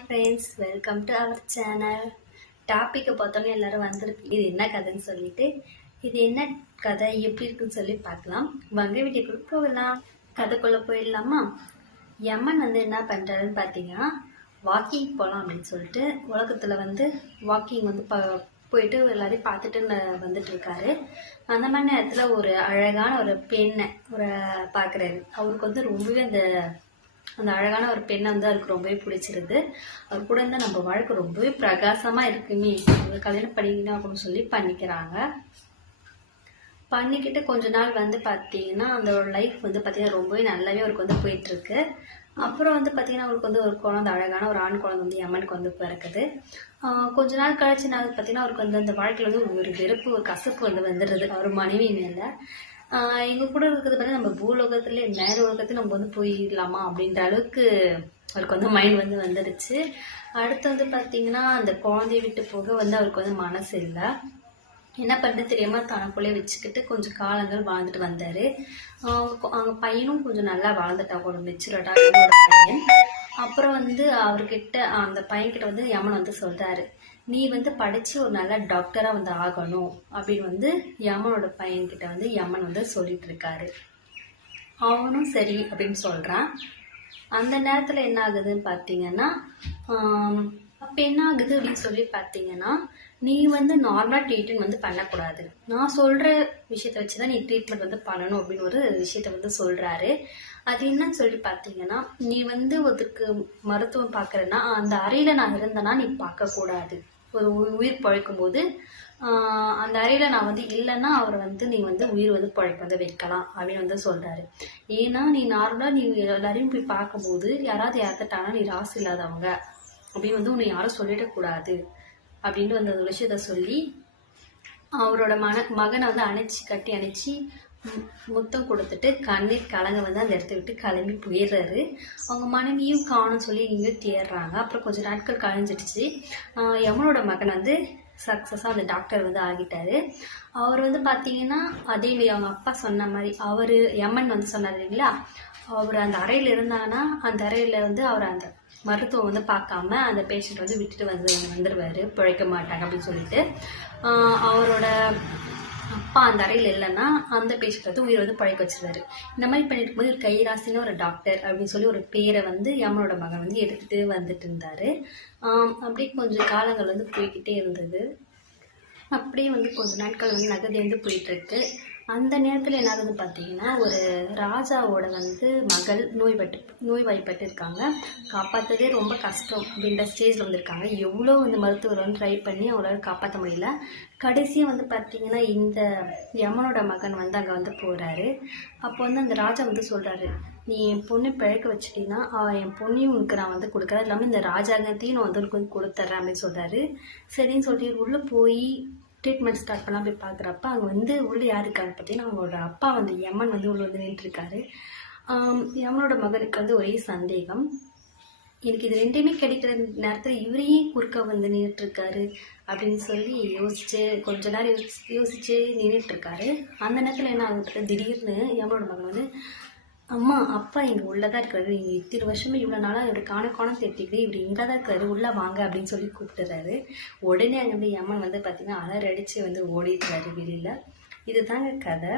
Friends, welcome to our channel. டாப்பிக்கை பார்த்தோன்னே எல்லாரும் வந்துருக்கு இது என்ன கதைன்னு சொல்லிட்டு, இது என்ன கதை எப்படி இருக்குன்னு சொல்லி பார்க்கலாம். வாங்க வீட்டுக்குள்ள போகலாம். கதைக்குள்ளே போயிடலாமா? யமன் என்ன பண்ணுறாருன்னு பார்த்தீங்கன்னா, வாக்கிங் போகலாம் அப்படின்னு சொல்லிட்டு உலகத்தில் வாக்கிங் போயிட்டு எல்லாரையும் பார்த்துட்டு வந்துட்டு இருக்காரு. அந்த மாதிரி நேரத்தில் ஒரு அழகான ஒரு பெண்ணை பார்க்குறாரு. அவருக்கு ரொம்பவே அந்த அழகான ஒரு பெண்ணை அவருக்கு ரொம்பவே பிடிச்சிருது. அவர் கூட நம்ம வாழ்க்கை ரொம்பவே பிரகாசமாக இருக்குமே, அவங்க கல்யாணம் பண்ணிக்கணும் அப்படின்னு சொல்லி பண்ணிக்கிறாங்க. பண்ணிக்கிட்டு கொஞ்ச நாள் பார்த்தீங்கன்னா அந்த ஒரு லைஃப் பார்த்தீங்கன்னா ரொம்பவே நல்லாவே அவருக்கு போயிட்டுருக்கு. அப்புறம் பார்த்தீங்கன்னா அவருக்கு ஒரு குழந்தை, அழகான ஒரு ஆண் குழந்தை யமனுக்கு பிறக்குது. கொஞ்ச நாள் கழிச்சு பார்த்தீங்கன்னா அவருக்கு அந்த வாழ்க்கையில் ஒரு வெறுப்பு, ஒரு கசப்பு வந்துடுறது அவர் மனைவி மேலே. எங்கள் கூட இருக்கிறது பார்த்தீங்கன்னா நம்ம பூலோகத்துல மேல உலகத்துல நம்ம போயிடலாமா அப்படின்ற அளவுக்கு அவருக்கு மைண்ட் வந்துடுச்சு. அடுத்து பார்த்தீங்கன்னா அந்த குழந்தைய விட்டு போக அவருக்கு மனசு இல்லை. என்ன பண்ணுறது தெரியாமல் தனக்குள்ளே வச்சுக்கிட்டு கொஞ்சம் காலங்கள் வாழ்ந்துட்டு வந்தார். அவங்க பையனும் கொஞ்சம் நல்லா வாழ்ந்துட்டாங்க, ஒரு மெச்சூர்டாக என்னோட பையன். அப்புறம் அவர்கிட்ட அந்த பையன்கிட்ட யமன் சொல்கிறாரு, நீ படித்து ஒரு நல்ல டாக்டராக ஆகணும் அப்படின்னு யமனோட பையன்கிட்ட யமன் சொல்லிட்டு இருக்காரு. அவனும் சரி அப்படின்னு சொல்கிறான். அந்த நேரத்தில் என்ன ஆகுதுன்னு பார்த்தீங்கன்னா, அப்போ என்ன ஆகுது அப்படின்னு சொல்லி பார்த்தீங்கன்னா, நீ நார்மலாக ட்ரீட்மெண்ட் பண்ணக்கூடாது, நான் சொல்கிற விஷயத்த வச்சு தான் நீ ட்ரீட்மெண்ட் பண்ணணும் அப்படின்னு ஒரு விஷயத்த சொல்கிறாரு. அது என்னன்னு சொல்லி பார்த்தீங்கன்னா, நீ ஒருத்தருக்கு மருத்துவம் பார்க்குறேன்னா அந்த அறையில் நான் இருந்தேன்னா நீ பார்க்கக்கூடாது. ஒரு உயிர் பழைக்கும் போது அந்த அறையில் நான் இல்லைன்னா அவரை நீ உயிர் பழைக்க வைக்கலாம் அப்படின்னு சொல்கிறாரு. ஏன்னா நீ நார்மலாக நீ எல்லாரையும் போய் பார்க்கும்போது யாராவது இறந்துட்டாங்கன்னா நீ ராசி இல்லாதவங்க அப்படின்னு உன்னை யாரும் சொல்லிடக்கூடாது அப்படின்னு அந்த விஷயத்த சொல்லி அவரோட மகனை கட்டி அணைச்சி முத்தம் கொடுத்துட்டு கண்ணீர் கலங்க அந்த இடத்த விட்டு கிளம்பி போயிடுறாரு. அவங்க மனைவியும் காணும் சொல்லி இங்கே தேடுறாங்க. அப்புறம் கொஞ்சம் நாட்கள் கழிஞ்சிடுச்சு. யமனோட மகன் சக்ஸஸாக அந்த டாக்டர் ஆகிட்டாரு. அவர் பார்த்தீங்கன்னா அதேமாரி அவங்க அப்பா சொன்ன மாதிரி அவர் யமன் சொன்னார் இல்லைங்களா, அவர் அந்த அறையில் இருந்தாங்கன்னா அந்த அறையில் அவர் அந்த மருத்துவம் பார்க்காம அந்த பேஷண்ட் விட்டுட்டு வந்துடுவார், பிழைக்க மாட்டாங்க அப்படின்னு சொல்லிட்டு. அவரோட அப்பா அந்த அறையில் இல்லைன்னா அந்த பேஷண்ட் உயிர் பழைக்க வச்சிருவாரு. இந்த மாதிரி பண்ணிட்டு இருக்கும்போது கைராசின்னு ஒரு டாக்டர் அப்படின்னு சொல்லி ஒரு பேரை யமனோட மகன் எடுத்துகிட்டு வந்துட்டு இருந்தார். அப்படியே கொஞ்சம் காலங்கள் போய்கிட்டே இருந்தது. அப்படியே கொஞ்சம் நாட்கள் நகர்ந்து போயிட்டுருக்கு. அந்த நேரத்தில் என்ன ஆகுதுன்னு பார்த்தீங்கன்னா, ஒரு ராஜாவோட மகள் நோய்வாய்ப்பட்டு இருக்காங்க. காப்பாற்றதே ரொம்ப கஷ்டம் அப்படின்ற ஸ்டேஜில் வந்திருக்காங்க. எவ்வளோ மருத்துவர் ட்ரை பண்ணி அவரால் காப்பாற்ற முடியல. கடைசியாக பார்த்தீங்கன்னா இந்த யமனோட மகன் அங்கே போகிறாரு. அப்போ அந்த ராஜா சொல்கிறாரு, நீ என் பொண்ணு பிழைக்க வச்சிட்டீங்கன்னா என் பொண்ணையும் உனக்கு நான் கொடுக்குறேன், இல்லாமல் இந்த ராஜாங்கத்தையும் நான் உனக்கு கொடுத்துட்றேன் அப்படின்னு சொல்கிறாரு. சரின்னு சொல்லிட்டு உள்ளே போய் ட்ரீட்மெண்ட் ஸ்டார்ட் பண்ணலாம் போய் பார்க்குறப்ப அங்கே உள்ளே யார் இருக்காங்க பார்த்தீங்கன்னா அவங்களோட அப்பா யமன் உள்ள நின்றுருக்காரு. யமனோட மகனுக்கு ஒரே சந்தேகம், எனக்கு இது ரெண்டுமே கிடைக்கிற நேரத்தில் இவரையே குறுக்க நின்றுட்டுருக்காரு அப்படின்னு சொல்லி கொஞ்ச நேரம் யோசிச்சு நின்றுட்டுருக்காரு. அந்த நேரத்தில் என்ன ஆகுது, திடீர்னு யமனோட மகன் அம்மா அப்பா இங்கே உள்ளதான் இருக்காரு, நீங்கள் இத்தனை வருஷமே இவ்வளோ நாளாக இவர் காணம் தேட்டிக்கிட்டு இவர் இங்கே தான் இருக்காரு, உள்ளே வாங்க அப்படின்னு சொல்லி கூப்பிட்டுறாரு. உடனே அங்கே யமன் பார்த்தீங்கன்னா அலறடிச்சு ஓடிடுறாரு வெளியில். இதுதாங்க கதை.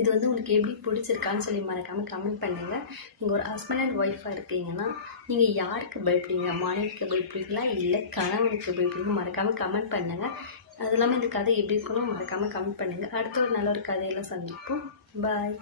இது உங்களுக்கு எப்படி பிடிச்சிருக்கான்னு சொல்லி மறக்காமல் கமெண்ட் பண்ணுங்கள். நீங்கள் ஒரு ஹஸ்பண்ட் அண்ட் ஒய்ஃபாக இருக்கீங்கன்னா நீங்கள் யாருக்கு பயப்படுவீங்க? மனைவிக்கு பயப்படுவீங்களா இல்லை கணவனுக்கு பயப்படுவீங்க? மறக்காமல் கமெண்ட் பண்ணுங்கள். அது இல்லாமல் இந்த கதை எப்படி இருக்கணும் மறக்காமல் கமெண்ட் பண்ணுங்கள். அடுத்த ஒரு நல்ல ஒரு கதையெல்லாம் சந்திப்போம். பாய்.